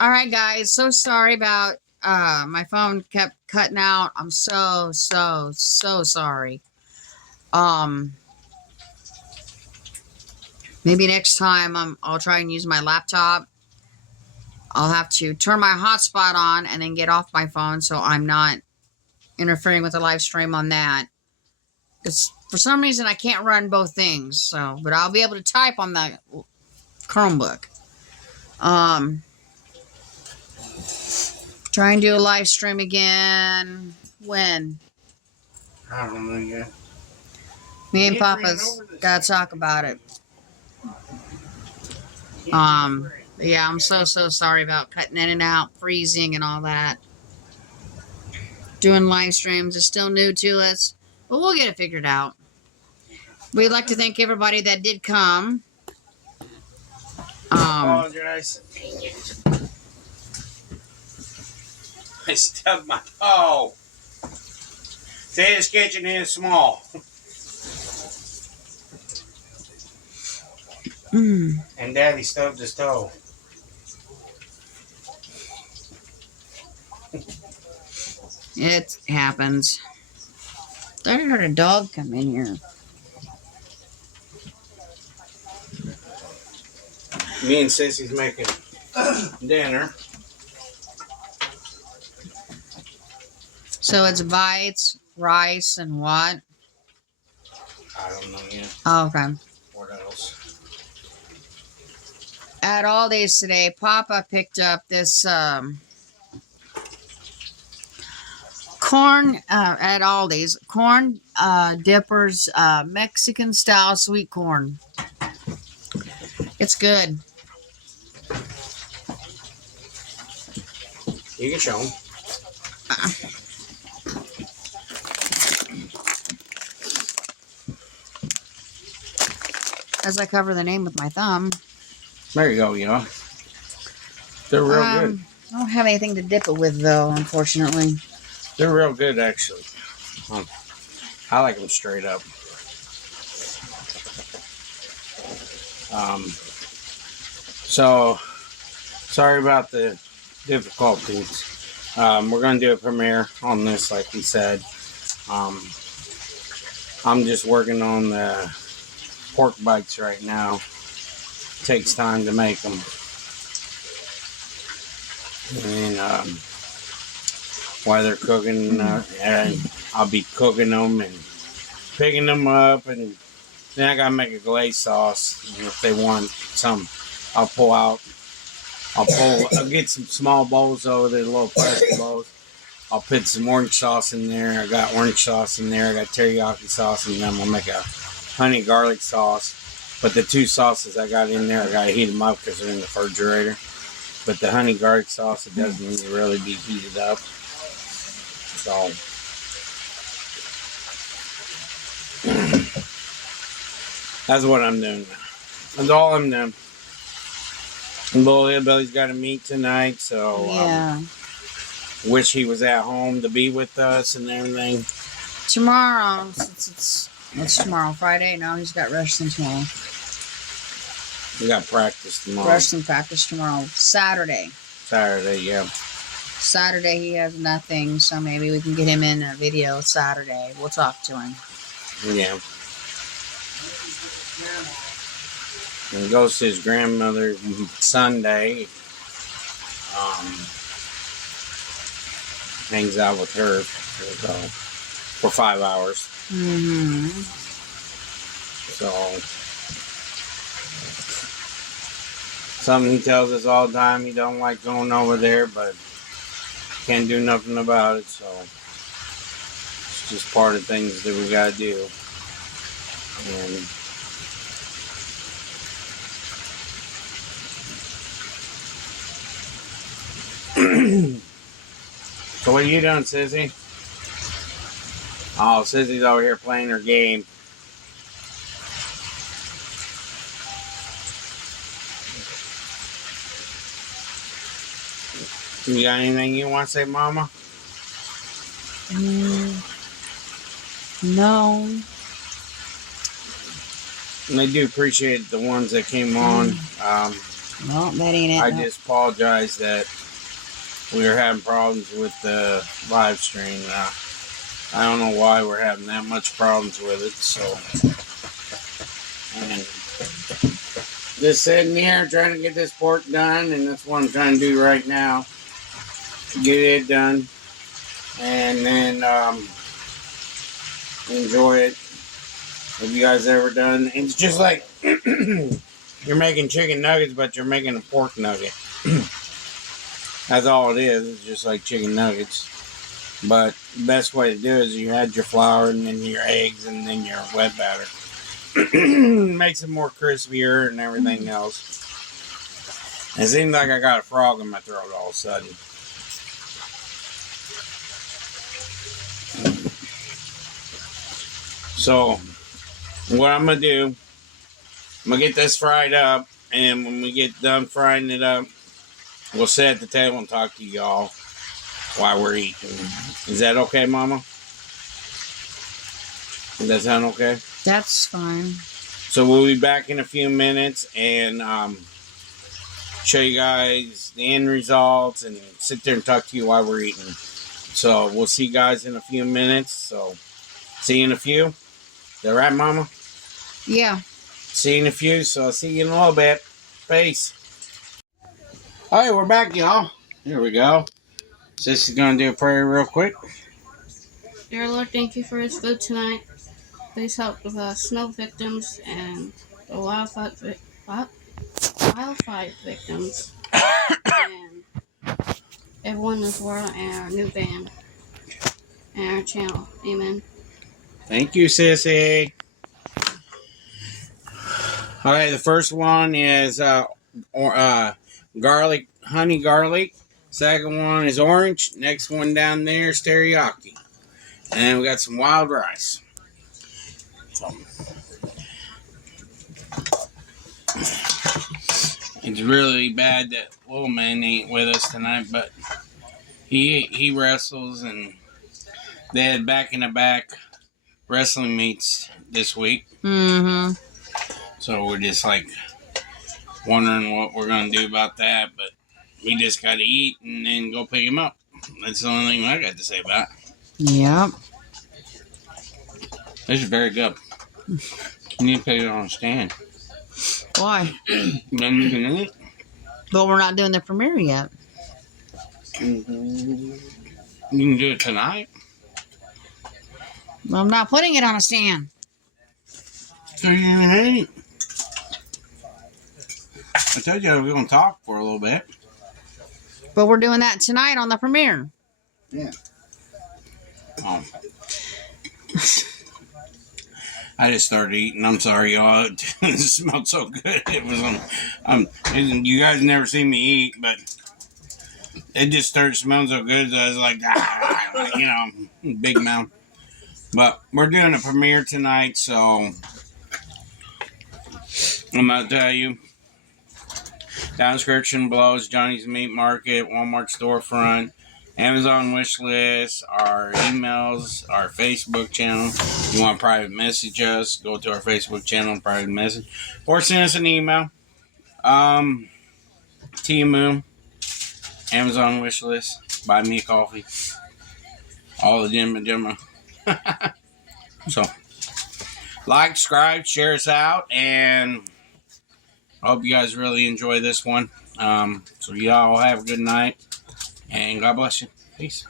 All right, guys. So sorry about my phone kept cutting out. I'm so sorry. Um, maybe next time I'll try and use my laptop. I'll have to turn my hotspot on and then get off my phone so I'm not interfering with the live stream on that. It's for some reason I can't run both things. So, but I'll be able to type on the Chromebook. Try and do a live stream again. When? I don't know yet. Me and Papa's gotta talk about it. Yeah, I'm so sorry about cutting in and out, freezing and all that. Doing live streams is still new to us, but we'll get it figured out. We'd like to thank everybody that did come. Apologize. I stubbed my toe. Say this kitchen is small. And Daddy stubbed his toe. It happens. I heard a dog come in here. Me and Sissy's making dinner. So it's bites, rice, and what? I don't know yet. Oh, okay. What else? At Aldi's today, Papa picked up this corn at Aldi's. Corn dippers, Mexican style sweet corn. It's good. You can show them. As I cover the name with my thumb. There you go, you know. They're real good. I don't have anything to dip it with, though, unfortunately. They're real good, actually. I like them straight up. So, sorry about the difficulties. We're going to do a premiere on this, like we said. I'm just working on the pork bites right now. Takes time to make them. And while they're cooking, and I'll be cooking them and picking them up, and then I gotta make a glaze sauce. And if they want some, I'll get some small bowls over there, little plastic bowls. I'll put some orange sauce in there. I got orange sauce in there. I got teriyaki sauce, and then I'm gonna make a honey garlic sauce. But the two sauces I got in there, I gotta heat them up because they're in the refrigerator. But the honey garlic sauce, it doesn't need to really be heated up. So that's what I'm doing now. That's all I'm doing. And Little Hillbilly's got to meet tonight, so Yeah. Wish he was at home to be with us and everything. Tomorrow, since it's tomorrow, Friday. No, he's got wrestling tomorrow. We got practice tomorrow. Wrestling practice tomorrow. Saturday, yeah. Saturday he has nothing, so maybe we can get him in a video Saturday. We'll talk to him. Yeah. And he goes to his grandmother Sunday. Hangs out with her for 5 hours. So something he tells us all the time, he don't like going over there, but can't do nothing about it. So it's just part of things that we gotta do. And so what are you doing, Sissy? Oh, Sissy's over here playing her game. You got anything you want to say, Mama? No. And I do appreciate the ones that came on. No, that ain't it. I No. just apologize that we were having problems with the live stream. I don't know why we're having that much problems with it. So, and just sitting here trying to get this pork done, and that's what I'm trying to do right now. Get it done, and then enjoy it. Have you guys ever done? It's just like you're making chicken nuggets, but you're making a pork nugget. That's all it is. It's just like chicken nuggets. But the best way to do it is you add your flour and then your eggs and then your wet batter. Makes it more crispier and everything else. It seems like I got a frog in my throat all of a sudden. So, what I'm going to do, I'm going to get this fried up. And when we get done frying it up, we'll sit at the table and talk to y'all while we're eating. Is that okay, Mama? Does that sound okay? That's fine. So we'll be back in a few minutes and show you guys the end results and sit there and talk to you while we're eating. So we'll see you guys in a few minutes. So see you in a few. Is that right, Mama? Yeah. See you in a few. So I'll see you in a little bit. Peace. All right, we're back, y'all. Here we go. So this is going to do a prayer real quick. Dear Lord, thank you for this food tonight. Please help with snow victims and the wildfire victims and everyone in this world and our new band and our channel. Amen. Thank you, Sissy. All right, the first one is garlic, honey garlic. Second one is orange. Next one down there is teriyaki. And we got some wild rice. So, it's really bad that little man ain't with us tonight, but he wrestles, and they had back-in-the-back wrestling meets this week. Mm-hmm. So we're just like wondering what we're going to do about that, but we just got to eat and then go pick him up. That's the only thing I got to say about it. Yep. This is very good. You need to put it on a stand. Why? Then you can eat it. But we're not doing the premiere yet. Mm-hmm. You can do it tonight. I'm not putting it on a stand. So you can eat. I told you I was going to talk for a little bit. But we're doing that tonight on the premiere. Yeah. Oh. I just started eating. I'm sorry, y'all. It smelled so good. It was you guys never seen me eat, but it just started smelling so good. So I was like, big mouth. But we're doing a premiere tonight, so I'm gonna tell you. Down description below is Johnny's Meat Market, Walmart storefront, Amazon wish list, our emails, our Facebook channel. If you want to private message us, go to our Facebook channel and private message. Or send us an email. Temu, Amazon wish list, buy me a coffee. All the dimma. So, like, subscribe, share us out, and I hope you guys really enjoy this one. So y'all have a good night, and God bless you. Peace.